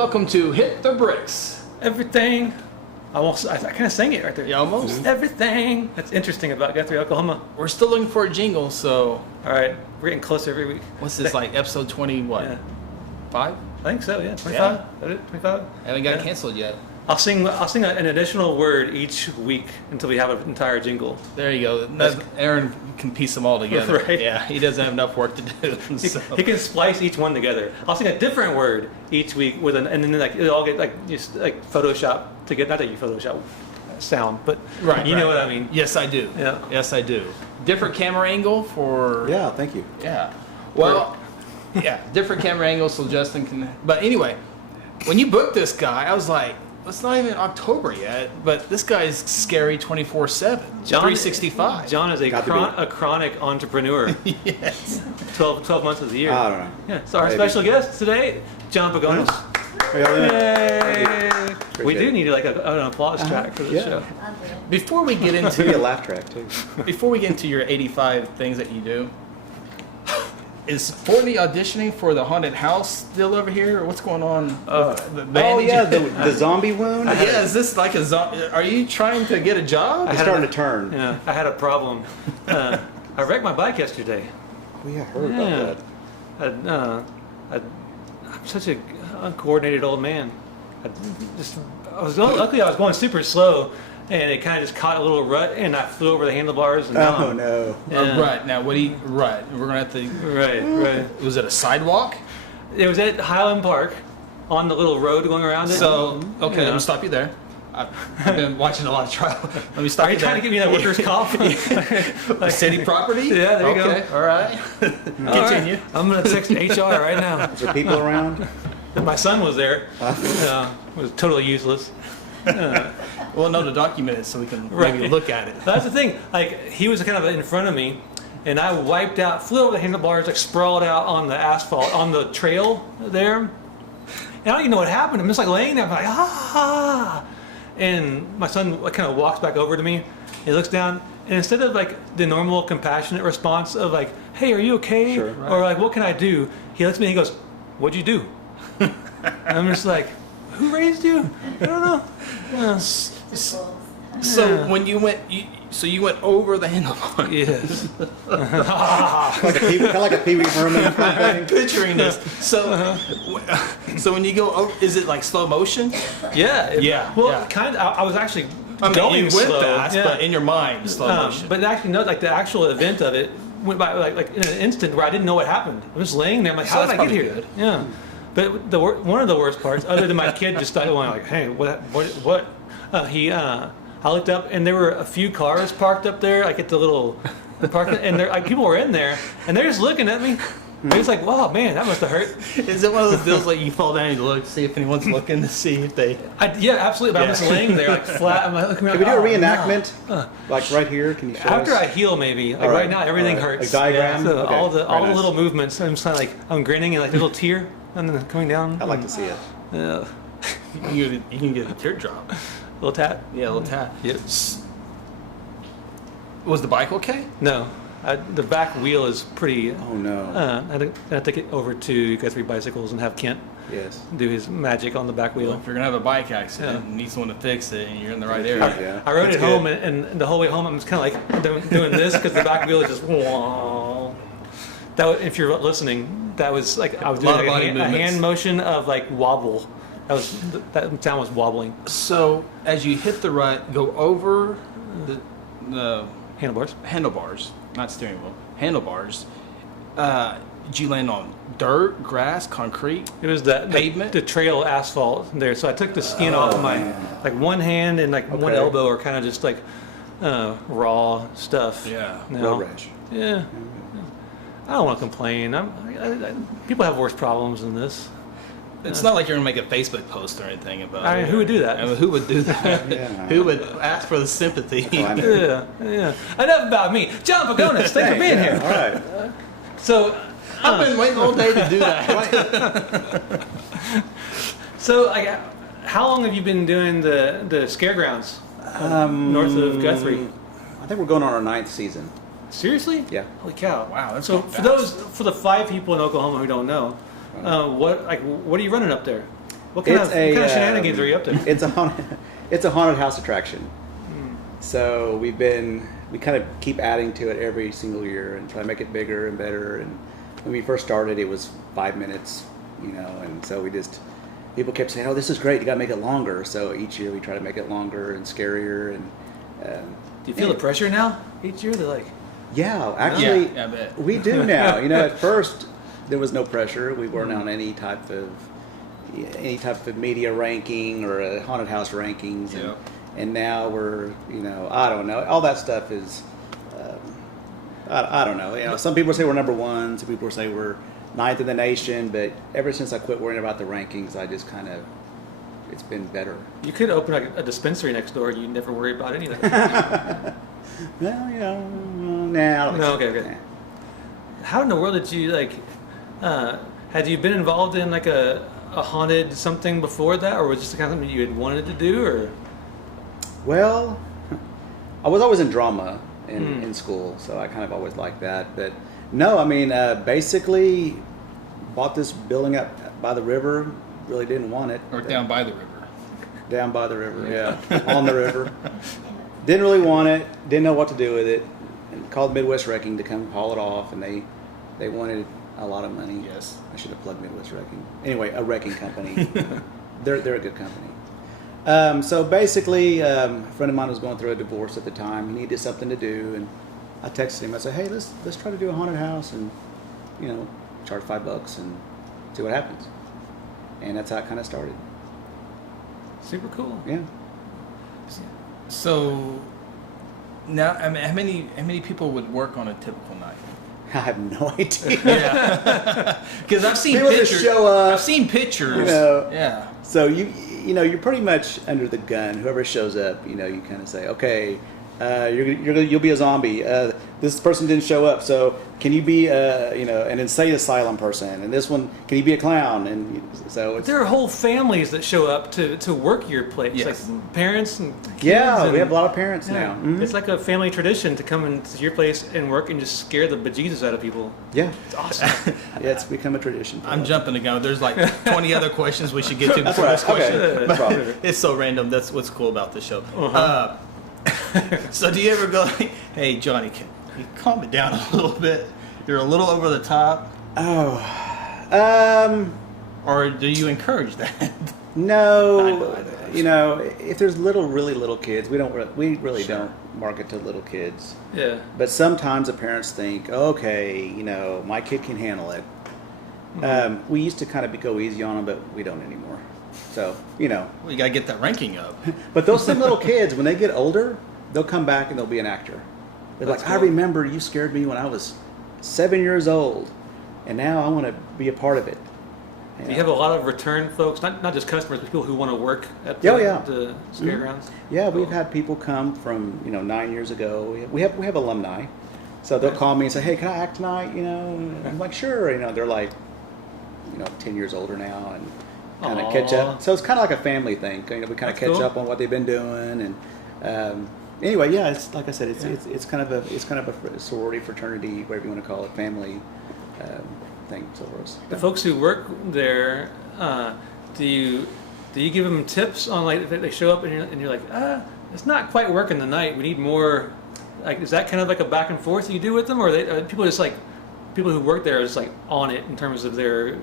welcome to Hit the Bricks. Everything. I kind of sang it right there. Yeah, almost. Everything. That's interesting about Guthrie, Oklahoma. We're still looking for a jingle, so... All right, we're getting closer every week. What's this, like episode 20 what? Yeah. 5? I think so, yeah. 25? Yeah. Is that it? 25? Haven't got canceled yet. I'll sing an additional word each week until we have an entire jingle. There you go. Aaron can piece them all together. Right. Yeah, he doesn't have enough work to do. So. He can splice each one together. I'll sing a different word each week and then like it'll all get like just like Photoshop to get, not that you Photoshop sound, but you know what I mean. Yes, I do. Yeah. Yes, I do. Different camera angle for... Yeah, thank you. Yeah. Well, yeah, different camera angle so Justin can... But anyway, when you booked this guy, I was like, it's not even October yet, but this guy's scary 24/7, 365. John is a chronic entrepreneur. Yes. 12 months of the year. I don't know. Yeah. So our Maybe. special guest today, John Pagonis. Yeah. We do need like an applause track for this show. Before we get Maybe a into laugh track too. before we get into your 85 things that you do, is Fortney auditioning for the haunted house still over here, or what's going on? With the Oh bandage? yeah, the zombie wound. Yeah, is this like a zombie? Are you trying to get a job? It's starting to turn. Yeah, I had a problem. I wrecked my bike yesterday. Oh yeah, I heard about that. I'm such a uncoordinated old man. Luckily I was going super slow, and it kind of just caught a little rut, and I flew over the handlebars. And Oh no. Yeah. Rut. Now, what do you rut? We're gonna have to. Right. Was it a sidewalk? It was at Highland Park, on the little road going around it. So okay, Yeah. let me stop you there. I've been watching a lot of trial. Let me stop Are you you trying to give me that worker's comp? Like city property? Yeah, there you okay, go. all right. Continue. Right. I'm gonna text HR right now. Is there people around? My son was there. It was totally useless. Well, no, to document it so we can Right. maybe look at it. That's the thing. Like, he was kind of in front of me, and I wiped out, flew over the handlebars, like sprawled out on the asphalt on the trail there. And I don't even know what happened. I'm just like laying there, I'm like, ah. And my son kind of walks back over to me. He looks down, and instead of like the normal compassionate response of like, "Hey, are you okay?" Sure. Or like, "What can I do?" He looks at me and he goes, "What'd you do?" And I'm just like, "Who raised you? I don't know." Yeah. So when you went, you went over the handlebar. Yes. Kind of like a Pee Wee Herman kind of I'm thing. picturing this. So, so when you go over, is it like slow motion? Yeah. Yeah, Well, yeah. kind of. I was actually I mean, going you went slow, fast, yeah. but in your mind, slow motion. But actually, no. Like the actual event of it went by like in an instant where I didn't know what happened. I was laying there. I'm like, So how did that's I get probably here? good. Yeah. But one of the worst parts, other than my kid just started going like, "Hey, what?" I looked up and there were a few cars parked up there. Like at the little parking, and there like people were in there, and they're just looking at me. They're just like, "Wow, man, that must have hurt." Is it one of those deals like you fall down and you look, see if anyone's looking to see if they? Yeah, absolutely. But I'm just laying there like flat. I'm like looking around. Can we do a "Oh, no." reenactment? Like right here? Can you show After us? I heal, maybe. Like All right right. now, everything All right. hurts. Like diagram? So Okay. all the Very nice. little movements. I'm just kind of like I'm grinning and like a little tear and then coming down. I'd like to see it. Yeah. You can get a teardrop. Little tap. Yeah, a little tap. Yep. Was the bike okay? No, the back wheel is pretty. Oh no. I had to take it over to Guthrie Bicycles and have Kent Yes. do his magic on the back wheel. If you're gonna have a bike accident, you need someone to fix it, and you're in the right area. Yeah. I rode That's it home, and the whole way home, I'm just kind of like doing this because the back wheel is just. Wah. That was, if you're listening, that was like I was A lot doing of like body a movements. hand motion of like wobble. That sound was wobbling. So as you hit the rut, go over the Handlebars. handlebars, not steering wheel, handlebars. Did you land on dirt, grass, concrete? It was Pavement? the trail asphalt there. So I took the skin off of my like one hand and like one Okay. elbow are kind of just like raw stuff. Yeah. No. Road rash. Yeah. I don't want to complain. People have worse problems than this. It's not like you're gonna make a Facebook post or anything about I mean, it. who would do that? I mean, who would do that? Yeah. Who would ask for the sympathy? Well, I know. Yeah. Enough about me. John Pagonis, thanks for being Yeah, here. All right. So, I've been waiting all day to do that. so like, how long have you been doing the Scaregrounds north of Guthrie? I think we're going on our 9th season. Seriously? Yeah. Holy cow! Wow, that's so going fast. for the 5 people in Oklahoma who don't know, what are you running up there? What kind of shenanigans are you up to? It's a haunted house attraction. So we kind of keep adding to it every single year and try to make it bigger and better. And when we first started, it was 5 minutes, and so people kept saying, "Oh, this is great. You got to make it longer." So each year we try to make it longer and scarier. And do you feel the pressure now? Each year they're like, yeah, actually, I bet. we do now. At first there was no pressure. We weren't on any type of media ranking or haunted house rankings. Yeah. And now we're, I don't know. All that stuff is, I don't know. Some people say we're number one. Some people say we're ninth in the nation. But ever since I quit worrying about the rankings, I just it's been better. you could open a dispensary next door and you'd never worry about anything. Well, nah, I don't think so. Okay. Nah. How in the world did you had you been involved in like a haunted something before that, or was it just kind of something you had wanted to do, or? Well, I was always in drama in school, so I kind of always liked that. But no, I mean, basically bought this building up by the river, really didn't want it. Or down by the river. Down by the river, yeah. On the river. Didn't really want it, didn't know what to do with it, and called Midwest Wrecking to come haul it off, and they wanted a lot of money. Yes. I should have plugged Midwest Wrecking. Anyway, a wrecking company. They're a good company. So basically, a friend of mine was going through a divorce at the time. He needed something to do, and I texted him. I said, "Hey, let's try to do a haunted house, and charge $5 and see what happens." And that's how it kind of started. Super cool. Yeah. So now, I mean, how many people would work on a typical night? I have no idea. Yeah, because I've seen People just pictures. show up. I've seen pictures. Yeah. So you're pretty much under the gun. Whoever shows up, you kind of say, okay, you'll be a zombie. This person didn't show up, so can you be an insane asylum person? And this one, can you be a clown? And so There are whole families that show up to work your place, Yes. like parents and kids. yeah, and, we have a lot of parents yeah, now. Mhm. It's like a family tradition to come into your place and work and just scare the bejesus out of people. Yeah, It's awesome. yeah, it's become a tradition. I'm jumping the gun. There's like 20 other questions we should get to before this right. question. Okay. But No problem. it's so random. That's what's cool about this show. Uh-huh. So do you ever go, "Hey, Johnny, can you calm it down a little bit? You're a little over the top." Or do you encourage that? No, I know. if there's really little kids, we really Sure. don't market to little kids. Yeah. But sometimes the parents think, okay, my kid can handle it. We used to kind of go easy on them, but we don't anymore. So, Well, you got to get that ranking up. But those same little kids, when they get older, they'll come back and they'll be an actor. They're That's like, I cool. remember you scared me when I was 7 years old, and now I want to be a part of it. Do you have a lot of return folks, not just customers, but people who want to work at the, Oh, yeah. the Scaregrounds? Yeah, we've had people come from 9 years ago. We have alumni, so they'll call me and say, "Hey, can I act tonight?" And I'm like, "Sure." They're like 10 years older now and kind of catch Aw. up. So it's kind of like a family thing. We kind of That's catch cool. up on what they've been doing and. Anyway, yeah, it's like I said, it's kind of a sorority, fraternity, whatever you want to call it, family thing. So for us. The folks who work there, do you give them tips on, like, if they show up and you're like, it's not quite working tonight, we need more, like, is that kind of like a back and forth you do with them, or are people just like, people who work there are just like on it in terms of their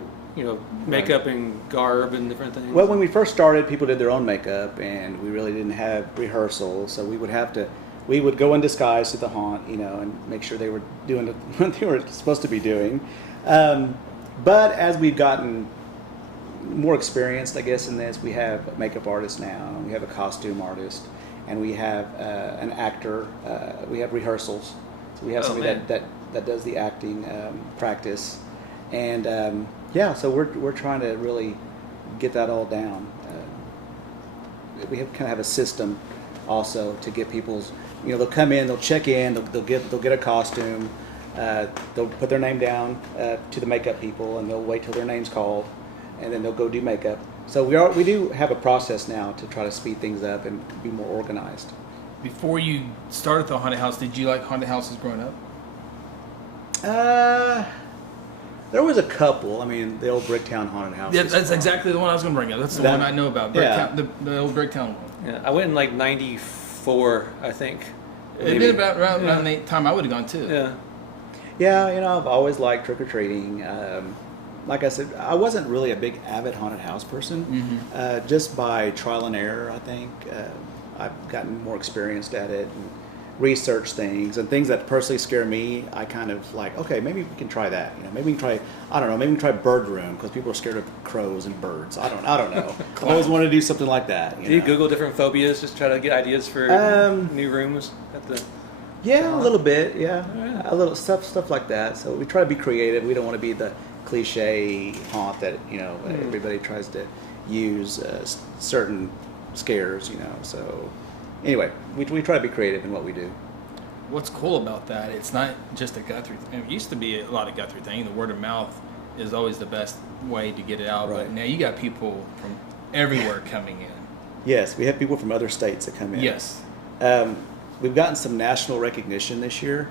makeup and garb and different things? Well, when we first started, people did their own makeup, and we really didn't have rehearsals, so we would go in disguise to the haunt, and make sure they were doing what they were supposed to be doing. But as we've gotten more experienced, I guess, in this, we have makeup artists now, we have a costume artist, and we have an actor. We have rehearsals, so we have somebody that does the acting practice, and so we're trying to really get that all down. We have a system also to get people's. They'll come in, they'll check in, they'll get a costume. They'll put their name down to the makeup people, and they'll wait till their name's called, and then they'll go do makeup. So we do have a process now to try to speed things up and be more organized. Before you started the haunted house, did you like haunted houses growing up? There was a couple. I mean, the old Bricktown Haunted House. Yeah, was that's fun. exactly the one I was going to bring up. That's the That- one I know about. yeah. The old Bricktown one. Yeah, I went in like '94, I think. It'd been about around the time I would have gone too. Yeah. Yeah, you know, I've always liked trick or treating. Like I said, I wasn't really a big avid haunted house person. Just by trial and error, I think I've gotten more experienced at it and researched things and things that personally scare me. I kind of like, okay, maybe we can try that. You know, maybe we can try. I don't know. Maybe we can try bird room because people are scared of crows and birds. I don't know. I always wanted to do something like that. Did you know? Google different phobias just try to get ideas for new rooms at the? Yeah, a little bit. Yeah, Yeah. a little stuff like that. So we try to be creative. We don't want to be the cliche haunt that everybody tries to use certain scares. So anyway, we try to be creative in what we do. What's cool about that? It's not just a Guthrie thing. It used to be a lot of Guthrie thing. The word of mouth is always the best way to get it out. Right. But now you got people from everywhere coming in. Yes, we have people from other states that come in. Yes. We've gotten some national recognition this year.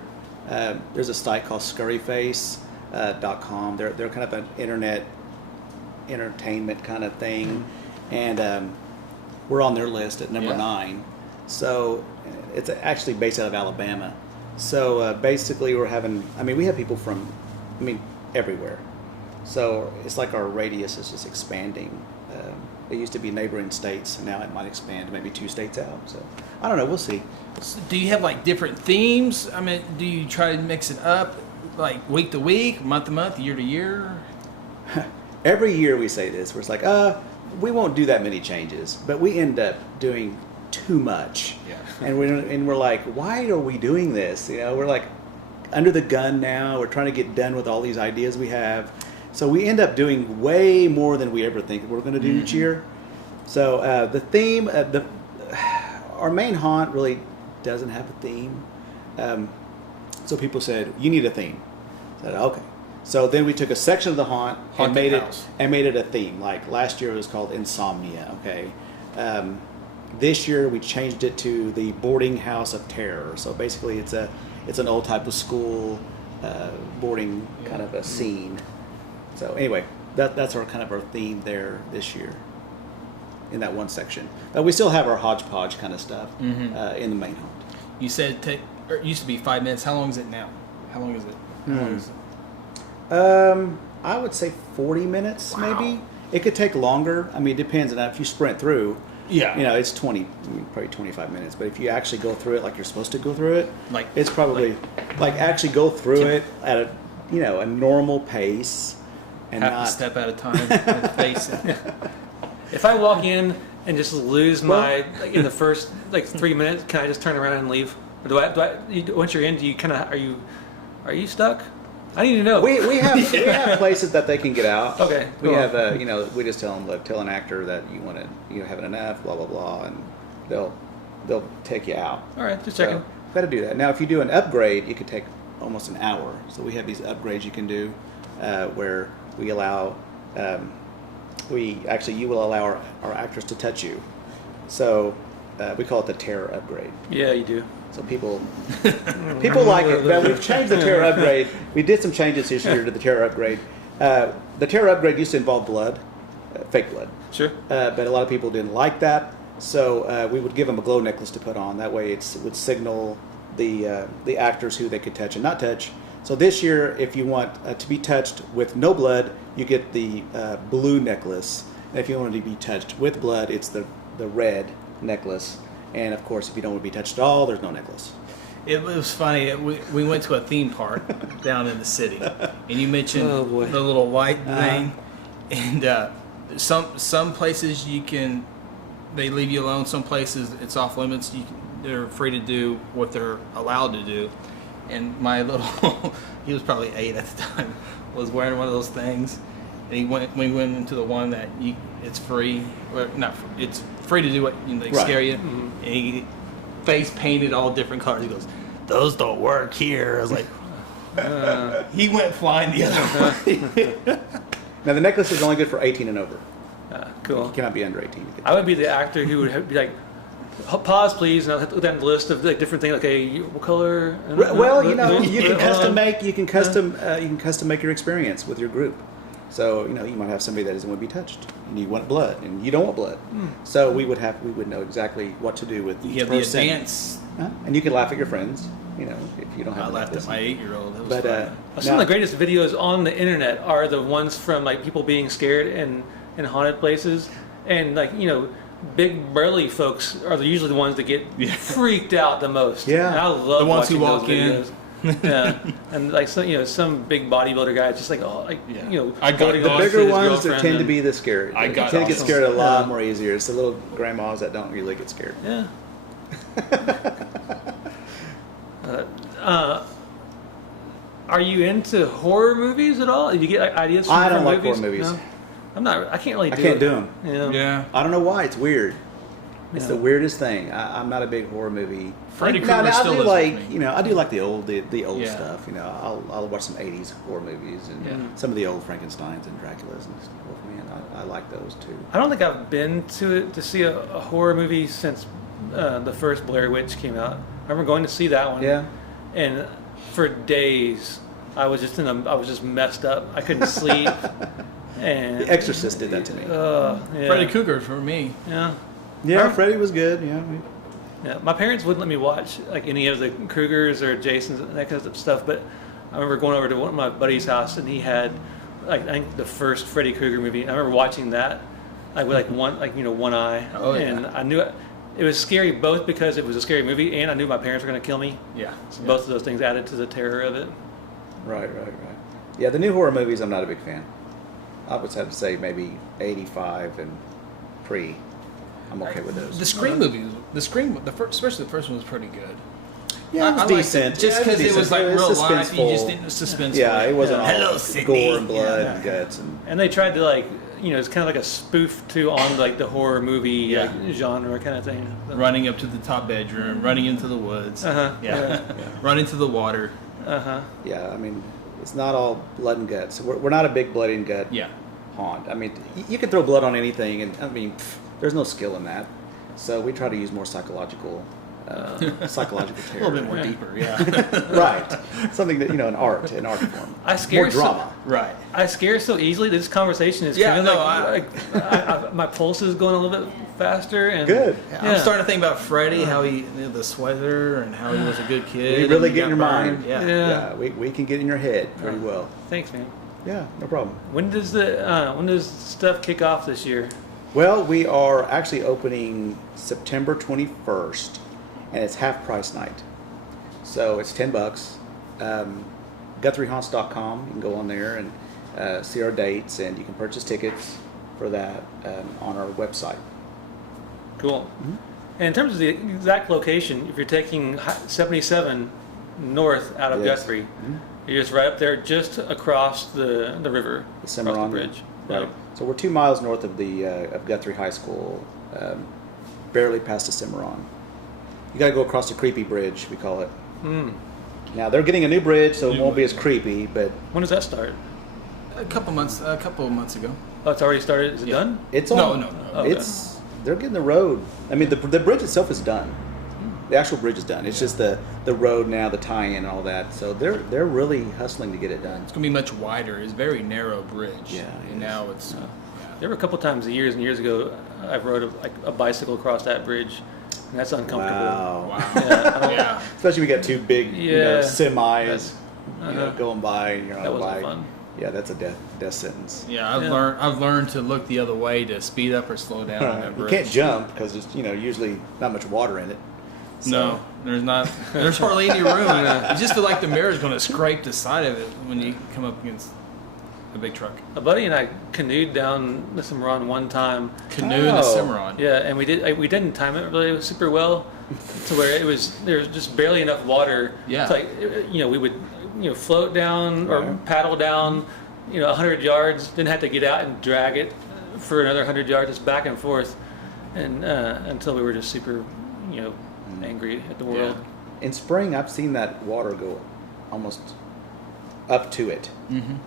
There's a site called scariest.com. They're kind of an internet entertainment kind of thing, and we're on their list at number 9. So it's actually based out of Alabama. So basically, we have people from, everywhere. So it's like our radius is just expanding. It used to be neighboring states, and now it might expand to maybe 2 states out. So I don't know. We'll see. So do you have like different themes? I mean, do you try to mix it up like week to week, month to month, year to year? Every year we say this, where it's like, we won't do that many changes, but we end up doing too much. Yeah. And we're like, why are we doing this? We're like under the gun now. We're trying to get done with all these ideas we have. So we end up doing way more than we ever think we're going to do each year. So the theme, our main haunt really doesn't have a theme. So people said, you need a theme. I said, okay. So then we took a section of the haunt and made it a theme. Like last year it was called Insomnia. Okay. This year we changed it to the Boarding House of Terror. So basically it's an old type of school boarding kind of a scene. So anyway, that's our theme there this year in that one section. But we still have our hodgepodge kind of stuff in the main haunt. You said it used to be 5 minutes. How long is it now? How long is it? I would say 40 minutes. Wow. Maybe. It could take longer. It depends on if you sprint through. Yeah. It's probably 25 minutes. But if you actually go through it like you're supposed to go through it, it's probably actually go through it at a normal pace and half not a step at a time and face it. If I walk in and just lose in the first 3 minutes, can I just turn around and leave? Or do I once you're in, do you are you stuck? I need to know. We have places that they can get out. Okay, We cool. have we just tell an actor that you haven't enough, blah blah blah, and they'll take you out. All right, just checking. Got to do that. Now, if you do an upgrade, it could take almost an hour. So we have these upgrades you can do where we allow you will allow our actors to touch you. So we call it the terror upgrade. Yeah, you do. So people like it. But we've changed the terror upgrade. We did some changes this year to the terror upgrade. The terror upgrade used to involve blood, fake blood. Sure. But a lot of people didn't like that. So we would give them a glow necklace to put on. That way it would signal the actors who they could touch and not touch. So this year, if you want to be touched with no blood, you get the blue necklace. And if you want to be touched with blood, it's the red necklace. And of course, if you don't want to be touched at all, there's no necklace. It was funny. We went to a theme park down in the city, and you mentioned the little white thing. And some places they leave you alone. Some places it's off limits. They're free to do what they're allowed to do. And my little, he was probably 8 at the time, was wearing one of those things. And we went into the one that it's free, or not free, it's free to do what they scare you. Mm-hmm. And he face painted all different colors. He goes, "Those don't work here." I was like, he went flying the other way. Now the necklace is only good for 18 and over. Cool. You cannot be under 18. I would be the actor who would be like Pause, please, and I'll look down the list of like different things. Okay, what color? Well, you can custom make. You can custom make your experience with your group. So you might have somebody that doesn't want to be touched, and you want blood, and you don't want blood. So we would know exactly what to do with each person. The advance. And you can laugh at your friends. If you don't have. I laughed at my 8-year-old. Some of the greatest videos on the internet are the ones from like people being scared in haunted places, and big burly folks are usually the ones that get freaked out the most. Yeah, and I love the ones who watching walk those videos. Yeah, and like some big bodybuilder guy, just like the bigger ones that tend to be the scary. They tend to get scared a lot more easier. It's the little grandmas that don't really get scared. Yeah. Are you into horror movies at all? Do you get ideas from I don't like movies? horror movies. No? I'm not. I can't really. I can't do them. Yeah. I don't know why. It's weird. It's the weirdest thing. I'm not a big horror movie. Freddy Krueger still is with me. I do like the old stuff. Yeah. I'll watch some '80s horror movies and some of the old Frankensteins and Draculas and stuff. Man, I like those too. I don't think I've been to see a horror movie since the first Blair Witch came out. I remember going to see that one. Yeah. And for days, I was just messed up. I couldn't sleep. And The Exorcist did that to me. Yeah. Freddy Krueger for me. Yeah. Yeah, Freddy was good. Yeah. Yeah, my parents wouldn't let me watch like any of the Krugers or Jasons and that kind of stuff. But I remember going over to one of my buddy's house, and he had I think the first Freddy Krueger movie. And I remember watching that with one eye. Oh, yeah. And I knew it was scary both because it was a scary movie, and I knew my parents were going to kill me. Yeah. So both of those things added to the terror of it. Right. Yeah, the new horror movies, I'm not a big fan. I would have to say maybe 85 and pre. I'm okay with those. The Scream movies, especially the first one was pretty good. Yeah, it was I liked decent. it just because it was like real life. You just suspenseful. didn't suspenseful. Yeah, it wasn't all Hello, Sydney. gore and blood and guts. And they tried to it's kind of like a spoof too on like the horror movie genre kind of thing. Running up to the top bedroom, running into the woods. Yeah. Run into the water. Yeah, I mean, it's not all blood and guts. We're not a big blood and gut Yeah. haunt. I mean, you can throw blood on anything, and I mean, there's no skill in that. So we try to use more psychological terror. A little bit more deeper, yeah. Right. Something that, an art form. I scare more drama. Right. I scare so easily. This conversation is kind of my pulse is going a little bit faster. And Good. Yeah, I'm starting to think about Freddie, how he the sweater and how he was a good kid. We really and get in your burned. mind. Yeah. We can get in your head pretty well. Thanks, man. Yeah, no problem. When does stuff kick off this year? Well, we are actually opening September 21st, and it's half price night. So it's $10. GuthrieHaunts.com. You can go on there and see our dates, and you can purchase tickets for that on our website. Cool. Mm-hmm. And in terms of the exact location, if you're taking 77 north out of Guthrie, you're just right up there, just across the river, the Cimarron bridge. Right. Yep. So we're 2 miles north of of Guthrie High School, barely past the Cimarron. You got to go across the creepy bridge, we call it. Now they're getting a new bridge, so it won't be as creepy. But when does that start? A couple months ago. Oh, it's already started. Is it done? It's on. No. Okay. They're getting the road. I mean, the bridge itself is done. The actual bridge is done. It's just the road now, the tie-in, and all that. So they're really hustling to get it done. It's gonna be much wider. It's a very narrow bridge. Yeah. And now it's. There were a couple times years and years ago I rode a bicycle across that bridge, and that's uncomfortable. Wow. Yeah. Especially when you got two big semis That's- going by, and you're on That a wasn't bike. fun. Yeah, that's a death sentence. Yeah, I've learned to look the other way to speed up or slow down on that You bridge. can't jump because there's usually not much water in it. So. No, there's not. There's hardly any room. You just feel like the mirror's going to scrape the side of it when you come up against a big truck. A buddy and I canoed down the Cimarron one time. Canoe in the Cimarron. Yeah, and we didn't time it really super well, to where there's just barely enough water. Yeah. It's like we would float down or Right. paddle down 100 yards, then have to get out and drag it for another 100 yards, just back and forth, and until we were just super angry at the world. In spring, I've seen that water go almost up to it,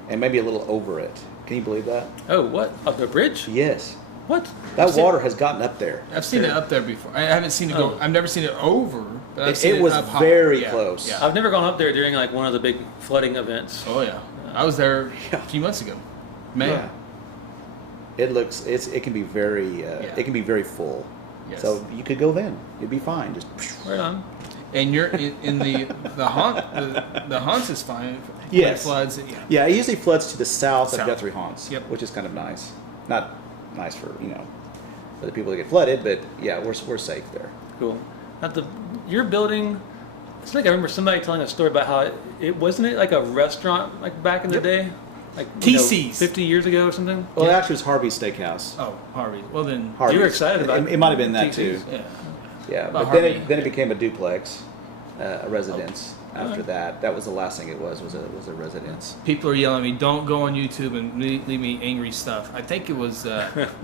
and maybe a little over it. Can you believe that? Oh, what? Of the bridge? Yes. What? That water has gotten up there. I've seen it up there before. I haven't seen it go. I've never seen it over. But I've It seen was up high. very Yeah, close. Yeah. I've never gone up there during like one of the big flooding events. Oh yeah. I was there a few months ago. May. Yeah. It can be very it can be very full. Yes. So you could go then. You'd be fine. Just Right on. And you're in the haunt. The haunts is fine. Yes. When it floods. Yeah. yeah, it usually floods to the south of South. Guthrie Haunts, Yep. which is kind of nice. Not nice for for the people that get flooded, but yeah, we're safe there. Cool. Now your building. It's like I remember somebody telling a story about how it wasn't it like a restaurant like back in the day, like TC's. 50 years ago or something. Well, it actually was Harvey's Steakhouse. Oh, Harvey. Well then. Harvey's. You were excited about it. It might have been that TC's. too. Yeah. Yeah, About but then Harvey. it became a duplex, a residence. Oh. After that, that was the last thing it was a residence. People are yelling at me, don't go on YouTube and leave me angry stuff. I think it was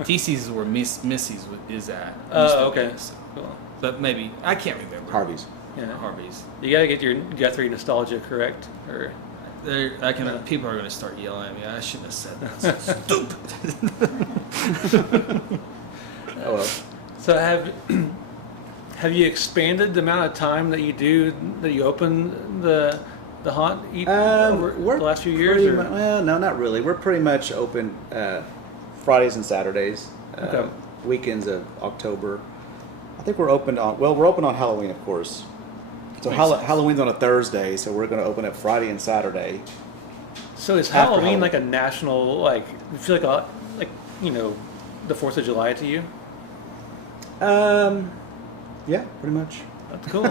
TC's is where Missy's is at. Oh, okay. Cool. But maybe, I can't remember. Harvey's. Yeah. Harvey's. You gotta get your Guthrie nostalgia correct, or People are going to start yelling at me. I shouldn't have said that. So stupid. Oh well. so have you expanded the amount of time that you open the haunt over the last few years? pretty Or? well, no, not really. We're pretty much open Fridays and Saturdays. Okay. Weekends of October. I think we're open on Halloween, of course. So Makes sense. Halloween's on a Thursday, so we're going to open up Friday and Saturday. So is After Halloween Halloween. like a national like? You feel like the 4th of July to you? Yeah, pretty much. That's cool.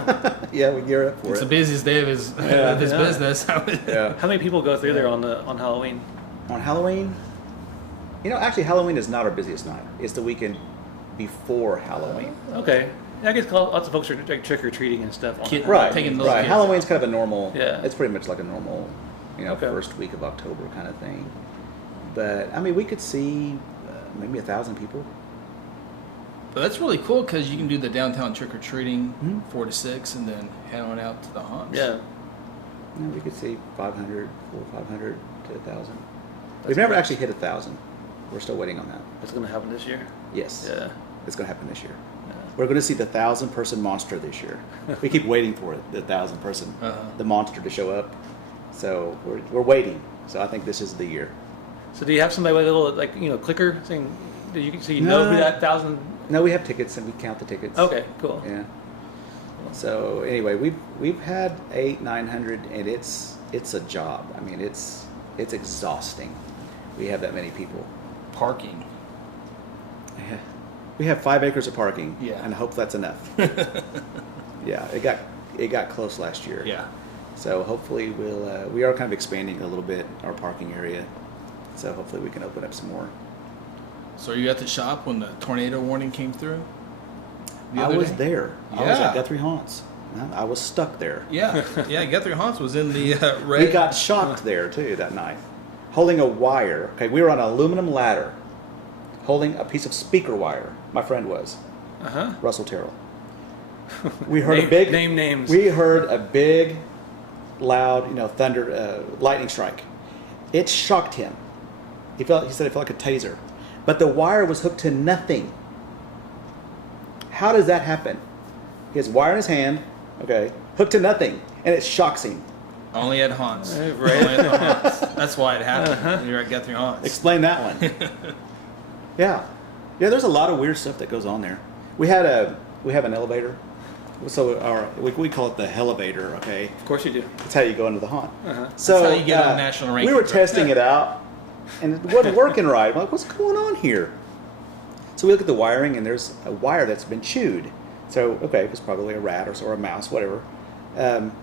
Yeah, we gear up for It's the it. busiest day of his Yeah. business. Yeah. How many people go through there on Halloween? On Halloween, actually Halloween is not our busiest night. It's the weekend before Halloween. Okay. I guess lots of folks are like trick or treating and stuff. On Kid- Right, Taking little right. kids Halloween's kind of a normal. Yeah. It's pretty much like a normal, Okay. first week of October kind of thing. But I mean, we could see maybe 1,000 people. But that's really cool because you can do the downtown trick or treating Mhm. 4 to 6, and then head on out to the haunts. Yeah. We could see 500 to 1,000. We've never actually hit 1,000. We're still waiting on that. That's gonna happen this year. Yes. Yeah. It's going to happen this year. Yeah. We're going to see the 1,000-person monster this year. We keep waiting for it, the 1,000-person, the monster to show up. So we're waiting. So I think this is the year. So do you have somebody with a little clicker saying that you can so you know who No. that 1,000? No, we have tickets and we count the tickets. Okay, cool. Yeah. So anyway, we've had 900, and it's a job. I mean, it's exhausting. We have that many people. Parking. We have 5 acres of parking. Yeah. And I hope that's enough. Yeah, it got close last year. Yeah. So hopefully we are kind of expanding a little bit our parking area. So hopefully we can open up some more. So are you at the shop when the tornado warning came through? The I other was day? there. I was Yeah. at Guthrie Haunts. I was stuck there. Yeah. Yeah, Guthrie Haunts was in the red. We got shocked there too that night, holding a wire. Okay, we were on an aluminum ladder, holding a piece of speaker wire. My friend was Russell Terrell. We heard a big name names. We heard a big, loud, thunder, lightning strike. It shocked him. He said it felt like a taser, but the wire was hooked to nothing. How does that happen? He has wire in his hand, okay, hooked to nothing, and it shocks him. Only at Haunts. Right. Only at the Haunts. That's why it happened when you're at Guthrie Haunts. Explain that one. Yeah. There's a lot of weird stuff that goes on there. We have an elevator, so we call it the elevator. Okay, Of course you do. that's how you go into the haunt. That's So how you get on national we ranking, were right? testing it out, and it wasn't working right. I'm like, what's going on here? So we look at the wiring, and there's a wire that's been chewed. So okay, it was probably a rat or a mouse, whatever.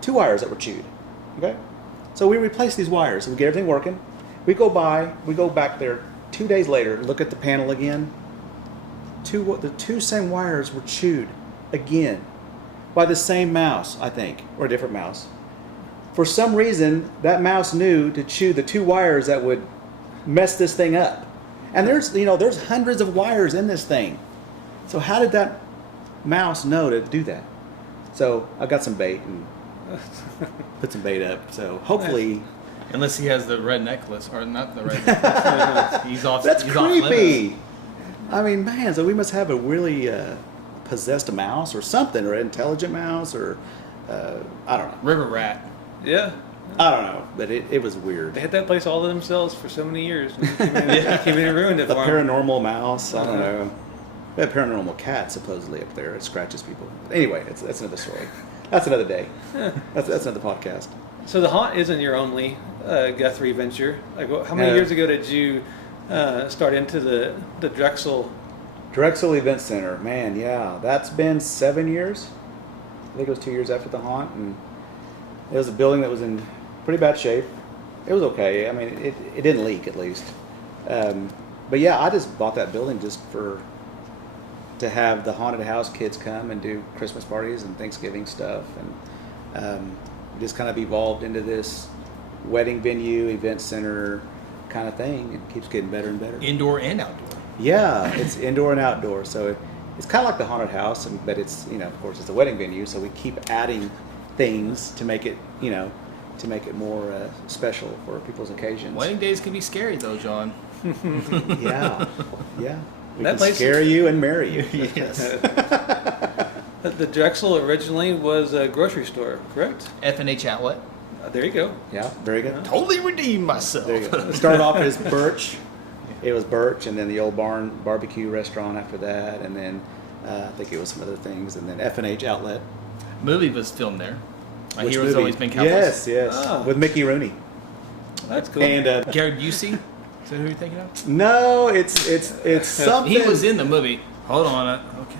2 wires that were chewed. Okay, so we replace these wires, and we get everything working. We go back there 2 days later, look at the panel again. The 2 same wires were chewed again by the same mouse, I think, or a different mouse. For some reason, that mouse knew to chew the 2 wires that would mess this thing up. And there's hundreds of wires in this thing. So how did that mouse know to do that? So I got some bait and put some bait up. So hopefully, Unless he has the red necklace, or not the red necklace. He's off. that's he's off limits. creepy. I mean, man, so we must have a really possessed mouse or something, or an intelligent mouse, or I don't know. River rat. Yeah. I don't know, but it was weird. They had that place all to themselves for so many years. Came in and ruined it The for 'em. paranormal mouse, I don't know. We have a paranormal cat supposedly up there. It scratches people. Anyway, that's another story. That's another day. That's another podcast. So the haunt isn't your only Guthrie venture. Like, how many No. years ago did you start into the Drexel? Drexel Event Center, man, yeah, that's been 7 years. I think it was 2 years after the haunt, and it was a building that was in pretty bad shape. It was okay. I mean, it didn't leak at least. But yeah, I just bought that building just to have the haunted house kids come and do Christmas parties and Thanksgiving stuff, and just kind of evolved into this wedding venue, event center kind of thing. It keeps getting better and better. Indoor and outdoor. Yeah, it's indoor and outdoor, so it's kind of like the haunted house, but it's, of course, it's a wedding venue, so we keep adding things to make it, to make it more special for people's occasions. Wedding days can be scary though, John. Yeah. We That can place- scare you and marry you. Yes. The Drexel originally was a grocery store, correct? F&H outlet. There you go. Yeah, very good. Totally redeemed myself. There you go. It started off as Birch. It was Birch, and then the Old Barn barbecue restaurant after that, and then I think it was some other things, and then F&H outlet. Movie was filmed there. My Which hero's movie? always been cowboys. Yes, Ah. with Mickey Rooney. That's cool. And Gary Busey. Is that who you're thinking of? no, it's something. He was in the movie. Hold on. Okay.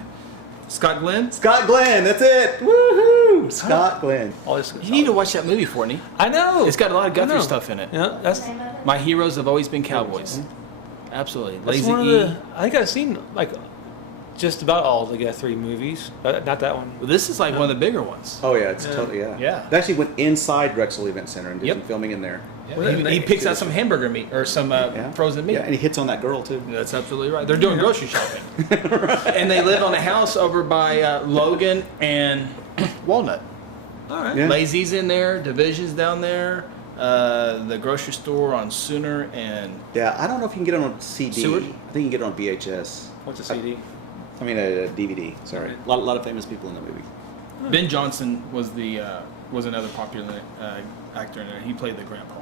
Scott Glenn. Scott Glenn. That's it. Woohoo! Scott Glenn. All this, You need to watch that movie, Fortney. I know. It's got a lot of I Guthrie know. stuff in it. Yeah, that's My heroes have always been cowboys. Absolutely. that's Lazy one of E. the. I think I've seen like just about all the Guthrie movies, but not that one. Well, this is like one of the bigger ones. Oh yeah, it's Yeah. totally Yeah. They actually went inside Drexel Event Center and did Yep. some filming in there. Yeah, he picks out some hamburger meat or some frozen meat. Yeah, and he hits on that girl too. That's absolutely right. They're doing grocery shopping. And they live on a house over by Logan and Walnut. All right. Yeah. Lazy's in there, Division's down there, the grocery store on Sooner and Yeah, I don't know if you can get it on CD. Seward? I think you can get it on VHS. What's a CD? I mean a DVD. Sorry, Okay. a lot of famous people in the movie. Ben Johnson was was another popular actor in there. He played the grandpa.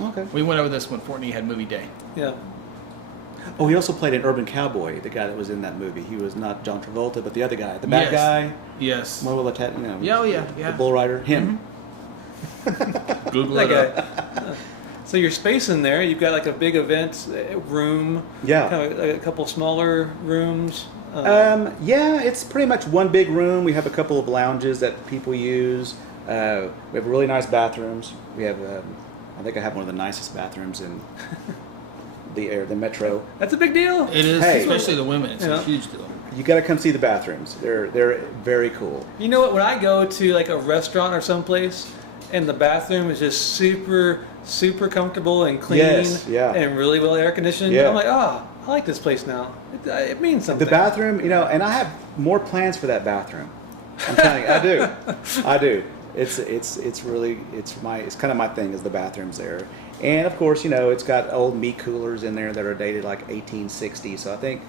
Okay. We went over this when Fortney had movie day. Yeah. Oh, he also played an urban cowboy. The guy that was in that movie. He was not John Travolta, but the other guy, the bad Yes. guy. Yes. More with a Yeah, oh, yeah. the bull rider. Him. Google That it up. guy. So your space in there, you've got like a big event room. Yeah. Kind of like a couple smaller rooms. Yeah, it's pretty much one big room. We have a couple of lounges that people use. We have really nice bathrooms. We have, I think I have one of the nicest bathrooms in the metro. That's a big deal. It is, Hey. especially the women. It's Yeah. a huge deal. You got to come see the bathrooms. They're very cool. You know what? When I go to like a restaurant or someplace, and the bathroom is just super comfortable and clean, Yes, yeah. and really well air conditioned, Yeah. I'm like, I like this place now. It means something. The bathroom, and I have more plans for that bathroom. I'm telling you, I do. It's really it's kind of my thing is the bathrooms there, and of course it's got old meat coolers in there that are dated like 1860. So I think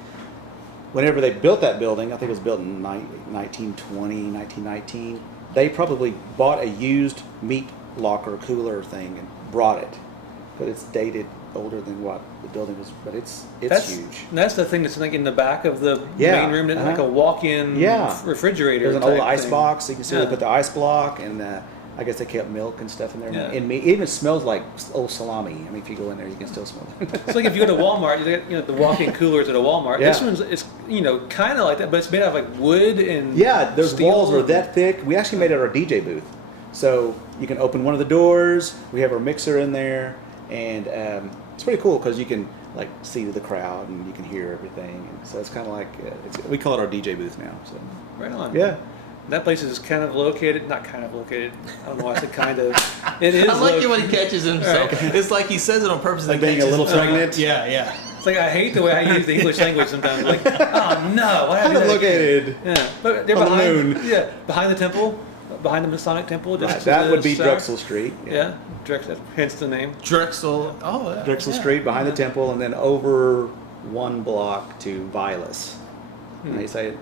whenever they built that building, I think it was built in 1920, 1919. They probably bought a used meat locker cooler thing and brought it, but it's dated older than what the building was. But it's huge. That's the thing that's like in the back of the Yeah, main room, like uh-huh. a walk-in Yeah. refrigerator. There's an old type ice thing. box, so you can see Yeah. they put the ice block, and I guess they kept milk and stuff in there. Yeah. And meat. It even smells like old salami. I mean, if you go in there, you can still smell it. It's like if you go to Walmart, you get the walk-in coolers at a Walmart. Yeah. This one's it's kind of like that, but it's made out of like wood and Yeah, those steel walls were and- that thick. We actually made it our DJ booth. So you can open one of the doors. We have our mixer in there, and it's pretty cool because you can like see to the crowd and you can hear everything. And so it's kind of like we call it our DJ booth now. So Right on. yeah, That place is kind of located, not kind of located. I don't know why I said kind of. It is. I like it when he catches himself. It's like he says it on purpose. Like and being a catches little himself. pregnant? Yeah. It's like I hate the way I use the English language sometimes. Like, oh no, why did I do kind of that? located. Yeah, but they're on the behind. moon. Yeah, behind the temple, behind the Masonic temple. Just Right, to that the would be south. Drexel Street. Yeah, Drexel. Hence the name. Drexel. Oh, yeah. Drexel Street behind the temple, and then over one block to Vilas. How do you say it?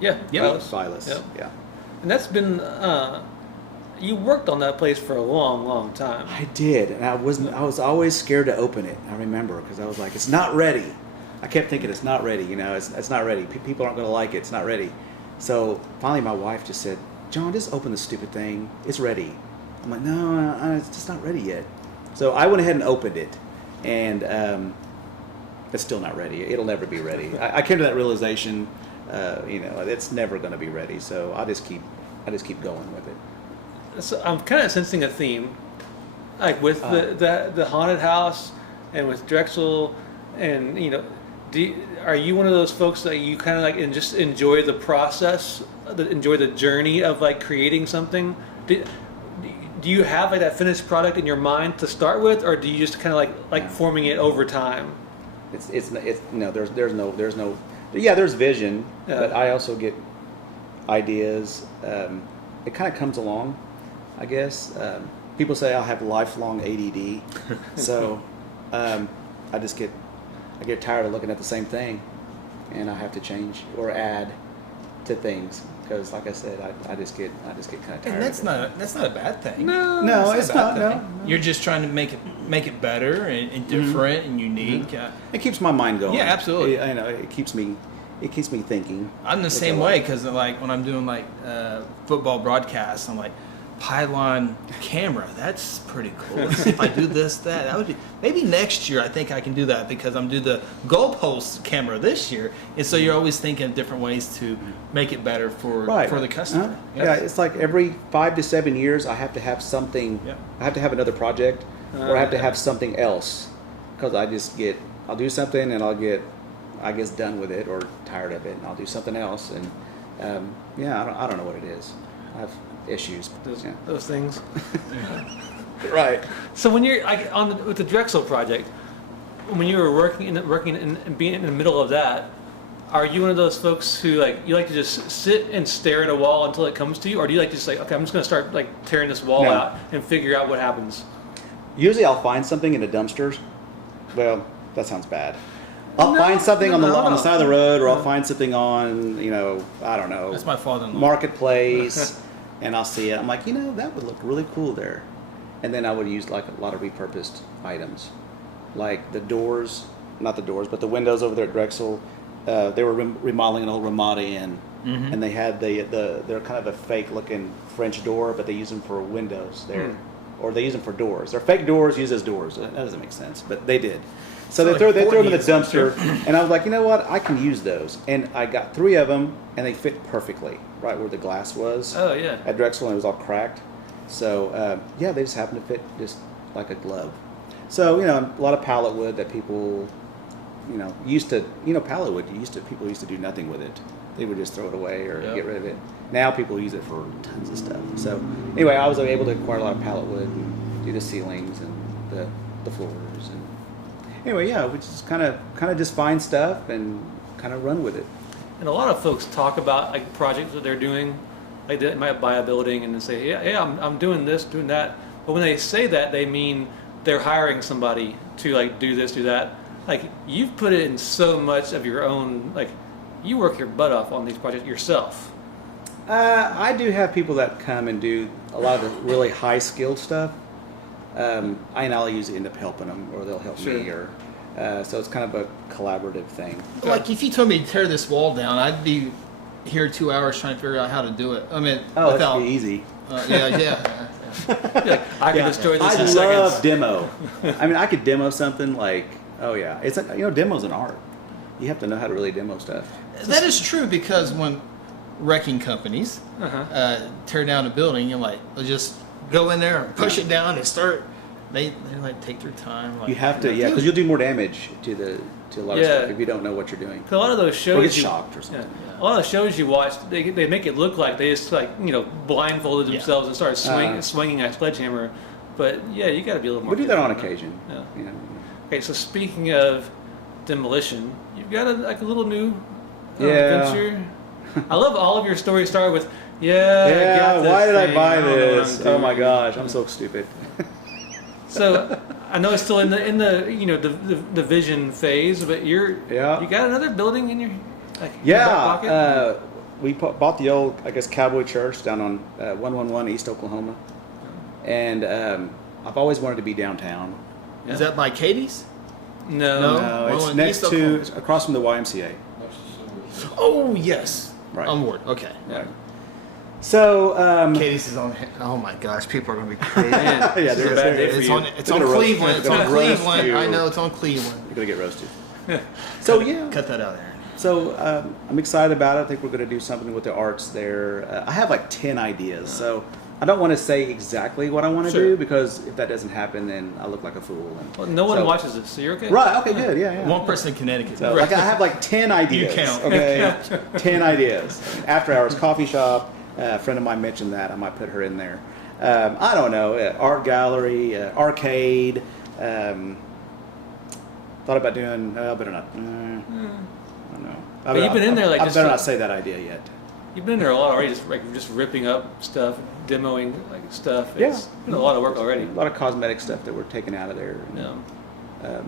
Yeah. Vilas. Yep. Yeah. And that's been you worked on that place for a long, long time. I did, and I was always scared to open it. I remember because I was like, it's not ready. I kept thinking it's not ready. It's not ready. People aren't going to like it. It's not ready. So finally, my wife just said, "John, just open the stupid thing. It's ready." I'm like, "No, it's just not ready yet." So I went ahead and opened it, and it's still not ready. It'll never be ready. I came to that realization. It's never going to be ready. So I just keep going with it. So I'm kind of sensing a theme, like with the haunted house, and with Drexel, and are you one of those folks that you kind of like and just enjoy the process, enjoy the journey of like creating something? Do you have like that finished product in your mind to start with, or do you just kind of like forming it over time? There's no. Yeah, there's vision, but I also get ideas. It kind of comes along, I guess. People say I'll have lifelong ADD, so I get tired of looking at the same thing, and I have to change or add to things because, like I said, I just get kind of tired. And that's not a bad thing. No, it's not. No. You're just trying to make it better and different and unique. Mm-hmm. It keeps my mind going. Yeah, absolutely. It keeps me thinking. I'm the same way because like when I'm doing like football broadcasts, I'm like, pylon camera, that's pretty cool. Let's see if I do that would be maybe next year. I think I can do that because I'm doing the goalpost camera this year, and so you're always thinking of different ways to make it better for the customer. Uh-huh. Yeah, it's like every 5 to 7 years I have to have something. Yeah. I have to have another project, or I have to have something else, because I'll do something and I'll get, I guess, done with it or tired of it, and I'll do something else, and I don't know what it is. I have issues. Those things. Right. So when you're with the Drexel project, when you were working and being in the middle of that, are you one of those folks who you like to just sit and stare at a wall until it comes to you, or do you like to just okay, I'm just going to start tearing this wall out and figure out what happens? Usually I'll find something in the dumpsters. Well, that sounds bad. I'll find something on the side of the road, or I'll find something on, I don't know. That's my father-in-law. Marketplace, and I'll see it. I'm like, that would look really cool there. And then I would use a lot of repurposed items. Like the doors, not the doors, but the windows over there at Drexel. They were remodeling an old Ramada Inn, and they had they're kind of a fake looking French door, but they use them for windows there. Or they use them for doors. They're fake doors used as doors. That doesn't make sense, but they did. So they throw them in the dumpster, and I was like, you know what? I can use those. And I got 3 of them, and they fit perfectly right where the glass was. Oh, yeah. At Drexel, and it was all cracked. So, they just happened to fit just like a glove. So, a lot of pallet wood that people, used to, pallet wood, people used to do nothing with it. They would just throw it away or get rid of it. Now people use it for tons of stuff. So anyway, I was able to acquire a lot of pallet wood and do the ceilings and the floors. And anyway, we just kind of just find stuff and kind of run with it. And a lot of folks talk about projects that they're doing. They might buy a building and then say, yeah, I'm doing this, doing that. But when they say that, they mean they're hiring somebody to do this, do that. You've put in so much of your own, you work your butt off on these projects yourself. I do have people that come and do a lot of the really high skilled stuff. I'll usually end up helping them, or they'll help me, or so it's kind of a collaborative thing. If you told me to tear this wall down, I'd be here 2 hours trying to figure out how to do it. I mean, that'd be easy. Yeah. I can destroy this in I seconds. love demo. I mean, I could demo something it's demo's an art. You have to know how to really demo stuff. That is true, because when wrecking companies tear down a building, they'll just go in there and push it down and start. They take their time. You have to, because you'll do more damage to a lot of stuff if you don't know what you're doing. A lot of those shows, or get shocked or something. A lot of the shows you watch, they make it look like they just blindfolded themselves and started swinging a sledgehammer. But you got to be a little more. We do that on occasion. Yeah. Okay, so speaking of demolition, you've got a little new venture. I love all of your stories start with, I got this why did thing, I buy this? Oh my gosh, I'm so stupid. So I know it's still in the vision phase, but you got another building in your back pocket? We bought the old, I guess, Cowboy Church down on 111 East Oklahoma, and I've always wanted to be downtown. Is that by Katie's? No, it's next to across from the YMCA. Oh yes, right. On board. Okay. Right. So Katie's is on. Oh my gosh, people are going to be crazy. Yeah, it's on Cleveland. It's on Cleveland. I know it's on Cleveland. You're going to get roasted. So cut that out there. So I'm excited about it. I think we're going to do something with the arts there. I have like 10 ideas, so I don't want to say exactly what I want to do, because if that doesn't happen, then I look like a fool. Well, no one watches this, so you're okay. Right? Okay, good. Yeah. One person in Connecticut. So, like, I have like 10 ideas. You count. Okay, 10 ideas. After hours coffee shop. A friend of mine mentioned that. I might put her in there. I don't know. Art gallery, arcade. Thought about doing. Better not. I don't know. But you've been in there like. I better not say that idea yet. You've been in there a lot already. Just ripping up stuff, demoing stuff. It's been a lot of work already. A lot of cosmetic stuff that we're taking out of there. Yeah.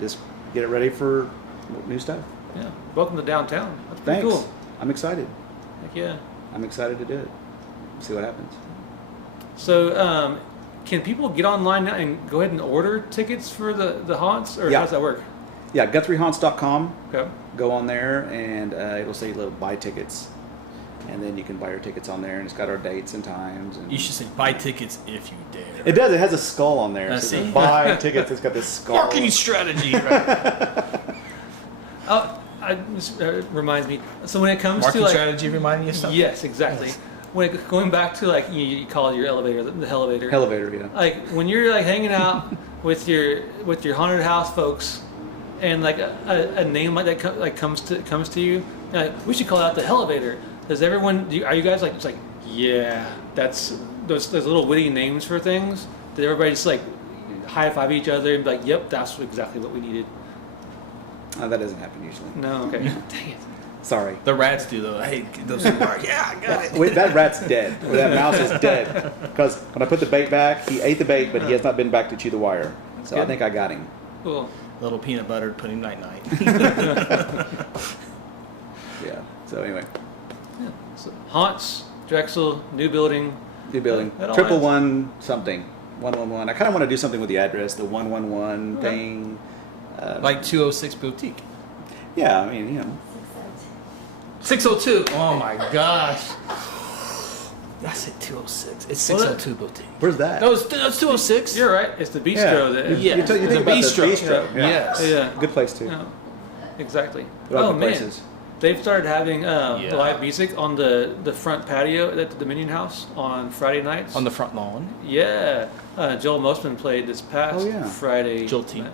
Just get it ready for new stuff. Yeah. Welcome to downtown. That's pretty cool. I'm excited. Heck yeah. I'm excited to do it. See what happens. So, can people get online now and go ahead and order tickets for the haunts, or how does that work? Yeah, GuthrieHaunts.com. Okay. Go on there, and it'll say buy tickets, and then you can buy your tickets on there, and it's got our dates and times. And you should say buy tickets if you dare. It does. It has a skull on there. So it says buy tickets. It's got this skull. Marketing strategy. Right? This reminds me. So when it comes marketing to strategy, reminding you of something. Yes, exactly. Yes. Going back to you call it your elevator, the elevator. Elevator, yeah. Like when you're hanging out with your haunted house folks, and a name like that comes to you, we should call out the elevator. Does everyone? Are you guys it's yeah? That's those little witty names for things. Did everybody just high five each other and be like, yep, that's exactly what we needed? That doesn't happen usually. No, okay. Dang it. Sorry. The rats do though. Hey, those people are. Yeah, I got it. Wait, that rat's dead. That mouse is dead. Because when I put the bait back, he ate the bait, but he has not been back to chew the wire. So I think I got him. Cool. Little peanut butter to put him night. Yeah. So anyway. Yeah. So, haunts, Drexel, new building. New building. 111 something. 111. I kind of want to do something with the address, the 111 thing. Like 206 Boutique. Yeah, I mean, 602. Oh my gosh. I said 206. It's 602 Boutique. Where's that? No, it's 206. You're right. It's the bistro. Yeah. You think about bistro. the bistro. Yeah. Yes. Yeah. Good place too. Yeah. Exactly. Good places. They've started having live music on the front patio at the Dominion House on Friday nights. On the front lawn. Yeah. Joel Mosman played this past Friday. Joel T.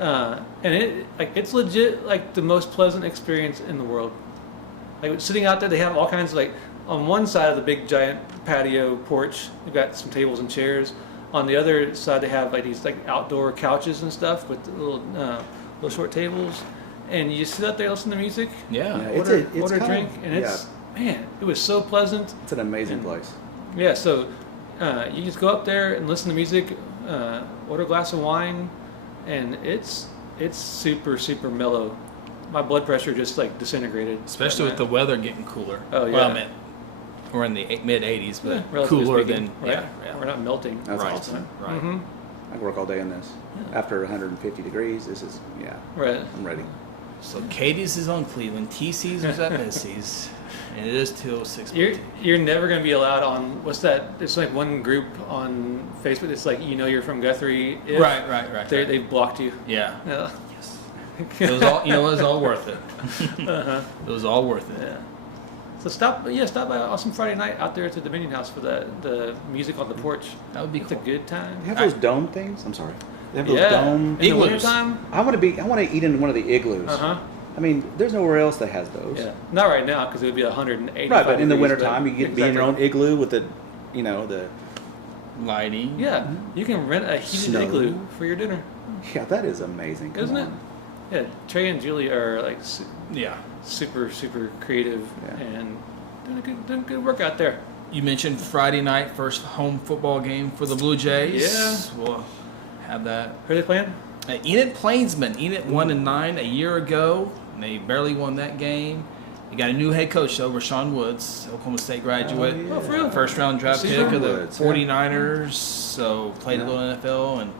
And it's legit the most pleasant experience in the world. Sitting out there, they have all kinds of on one side of the big giant patio porch, they've got some tables and chairs. On the other side, they have these outdoor couches and stuff with little short tables. And you sit out there, listen to music. Yeah, order a drink, and man, it was so pleasant. It's an amazing place. Yeah, so you just go up there and listen to music, order a glass of wine, and it's super mellow. My blood pressure just disintegrated. Especially with the weather getting cooler. Oh yeah. Well, I mean, we're in the mid 80s, but cooler than we're not melting. That's awesome. Right. Mm-hmm. I can work all day in this. Yeah. After 150 degrees, this is right. I'm ready. So Katie's is on Cleveland, TC's is at Missy's, and it is 206. You're never going to be allowed on what's that? It's one group on Facebook. It's you're from Guthrie. Right. They've blocked you. Yeah. Yes. It was all. It was all worth it. It was all worth it. Yeah. So stop by awesome Friday night out there at the Dominion House for the music on the porch. That would be It's cool. a good time. They have those dome things. I'm sorry. They have those dome. In the igloos. wintertime. I want to eat in one of the igloos. I mean, there's nowhere else that has those. Yeah. Not right now because it would be 180. Right, but in the wintertime, you get to be in your own igloo with the lighting. Yeah, you can rent a heated igloo for your dinner. Yeah, that is amazing. Come Isn't on. it? Yeah, Trey and Julie are Yeah. super creative and doing good work out there. You mentioned Friday night, first home football game for the Blue Jays. Yeah. Well, have that. Who are they playing? Enid Plainsman. Enid 1-9 a year ago, and they barely won that game. You got a new head coach though, Rashawn Woods, Oklahoma State graduate. Oh, yeah. For real? First round draft See pick of the Woods, yeah. 49ers. So played a little NFL and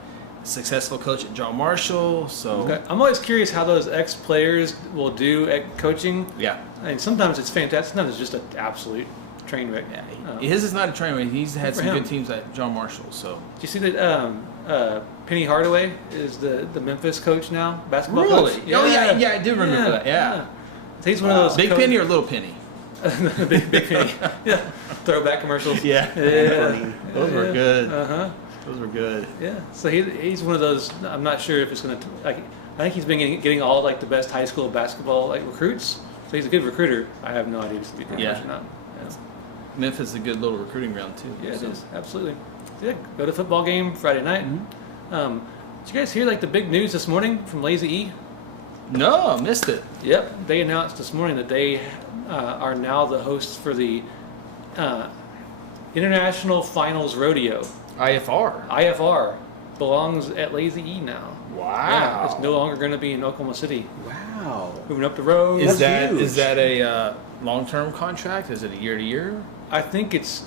successful coach at John Marshall. So Okay. I'm always curious how those ex-players will do at coaching. yeah. I mean, sometimes it's fantastic. Sometimes it's just an absolute train wreck. His is not a train wreck. He's had For some him. good teams at John Marshall. So Did you see that Penny Hardaway is the Memphis coach now? Basketball really, coach? oh yeah, I do remember that. Yeah, He's one of those Big Penny or Little Penny? big Penny. Yeah. Throwback commercials. Yeah, Yeah. those were good. Uh-huh. Those were good. Yeah. So he's one of those. I'm not sure if it's going to. Like, I think he's been getting all like the best high school basketball like recruits. So he's a good recruiter. I have no idea if he's a good Yeah. coach or not. Yeah. Memphis is a good little recruiting ground too. Yeah, it so. is. Absolutely. So, yeah, go to football game Friday night. Did you guys hear like the big news this morning from Lazy E? No, I missed it. Yep, they announced this morning that they are now the hosts for the International Finals Rodeo. IFR. IFR belongs at Lazy E now. Wow. Yeah, it's no longer going to be in Oklahoma City. Wow. Moving up the road. Is That's huge. that a long-term contract? Is it a year-to-year? I think it's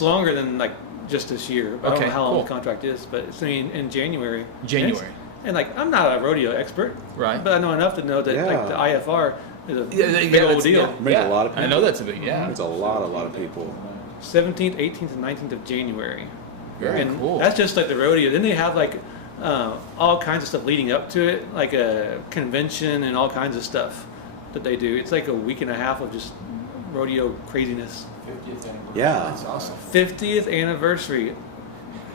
longer than like just this year. I don't Okay, know how long cool. the contract is, but it's in January. January. And like I'm not a rodeo expert, Right. But I know enough to know that like the IFR is a big old that's- deal. yeah, Brings a yeah. lot of I people. know that's a big, yeah. It's a lot of people. 17th, 18th, and 19th of January. Very and cool. That's just like the rodeo. Then they have like all kinds of stuff leading up to it, like a convention and all kinds of stuff that they do. It's like a week and a half of just rodeo craziness. Yeah. That's awesome. 50th anniversary,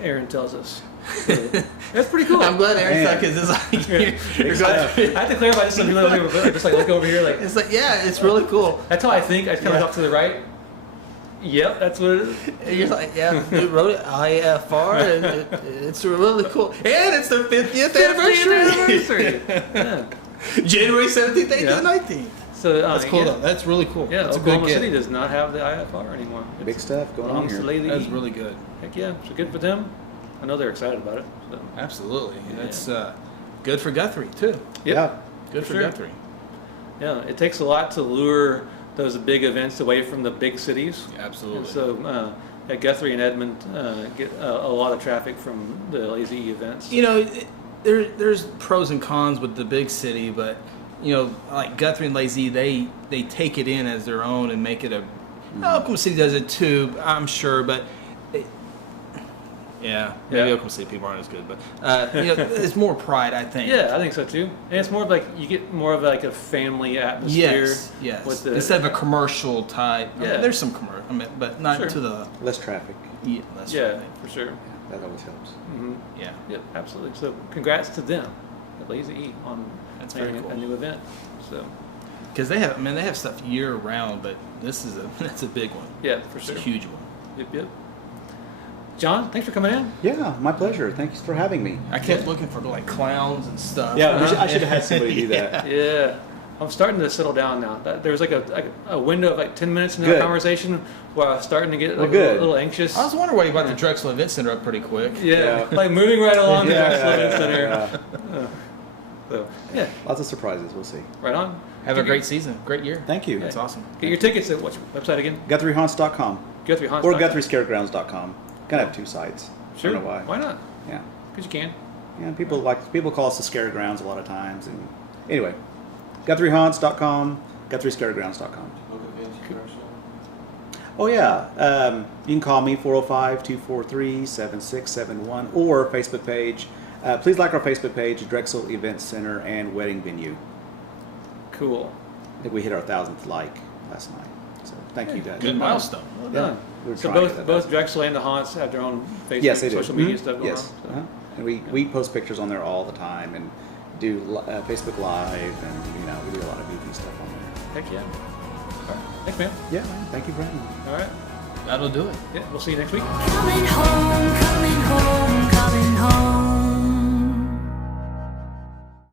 Aaron tells us. So, that's pretty cool. I'm glad Aaron's Man. like, because it's like, you're I glad. have to clarify this. Some people just like look over here, like It's like, yeah, it's really cool. that's how I think. I just kind of Yeah. look to the right. Yep, that's what it is. And you're like, yeah, we wrote it IFR, and it's really cool. And it's their 50th anniversary. Yeah. January 17th, 18th, Yeah. and 19th. So That's cool, though. That's really cool. Yeah, That's a Oklahoma good City get. does not have the IFR anymore. Big stuff going on belongs to here. Lazy That's E. really good. Heck yeah, so good for them. I know they're excited about it. So. Absolutely. That's good for Guthrie, too. Yep. Yeah. Good for Sure. Guthrie. Yeah, it takes a lot to lure those big events away from the big cities. Absolutely. And so Guthrie and Edmond get a lot of traffic from the Lazy E events. You know, there's pros and cons with the big city, but you know, like Guthrie and Lazy, they take it in as their own and make it a. Oklahoma City does it too, I'm sure, but maybe Oklahoma City people aren't as good, but you know, it's more pride, I think. Yeah, I think so too. And it's more of like you get more of like a family atmosphere. Yes. With the, Instead of a commercial type. I mean, Yeah. there's some commercial, but not Sure. to the. Less traffic. Yeah, that's yeah, right. for sure. That always helps. Hmm. Yeah. Yep, absolutely. So congrats to them at Lazy E on That's very planning cool. a new event. So Because they have stuff year round, but this is that's a big one. yeah, for It's sure. a huge one. Yep. John, thanks for coming in. Yeah, my pleasure. Thanks for having me. I kept looking for like clowns and stuff. Yeah, I should have had somebody do that. Yeah, I'm starting to settle down now. There was like a window of like 10 minutes in the Good. conversation where I was starting to get like, good. a little anxious. I was wondering why you brought the Drexel Event Center up pretty quick. Yeah, like moving right along the Drexel Event Center. yeah. So yeah, Lots of surprises. We'll see. right on. Have a great season, great year. Thank you. That's awesome. Get your tickets at what's your website again? GuthrieHaunts.com Guthrie Haunts. or GuthrieScaregrounds.com. Kind of have two sites. Sure. I don't know why. Why not? Yeah. Because you can. Yeah. People call us the Scare Grounds a lot of times. And anyway, GuthrieHaunts.com, GuthrieScaregrounds.com. Oh yeah. You can call me 405-243-7671 or Facebook page. Please like our Facebook page, Drexel Event Center and Wedding Venue. Cool. I think we hit our 1,000th like last night. So thank you, guys. Good milestone. Well Yeah. done. We're So trying to get that both done. Drexel and the Haunts have their own Facebook, Yes, they do. social media Mhm. stuff going Yes. on. So. Uh-huh. And we post pictures on there all the time and do Facebook Live, and we do a lot of goofy stuff on there. Heck yeah. All right. Thanks, man. Yeah, thank you for having me. All right. That'll do it. Yeah, we'll see you next week. Coming home, coming home, coming home.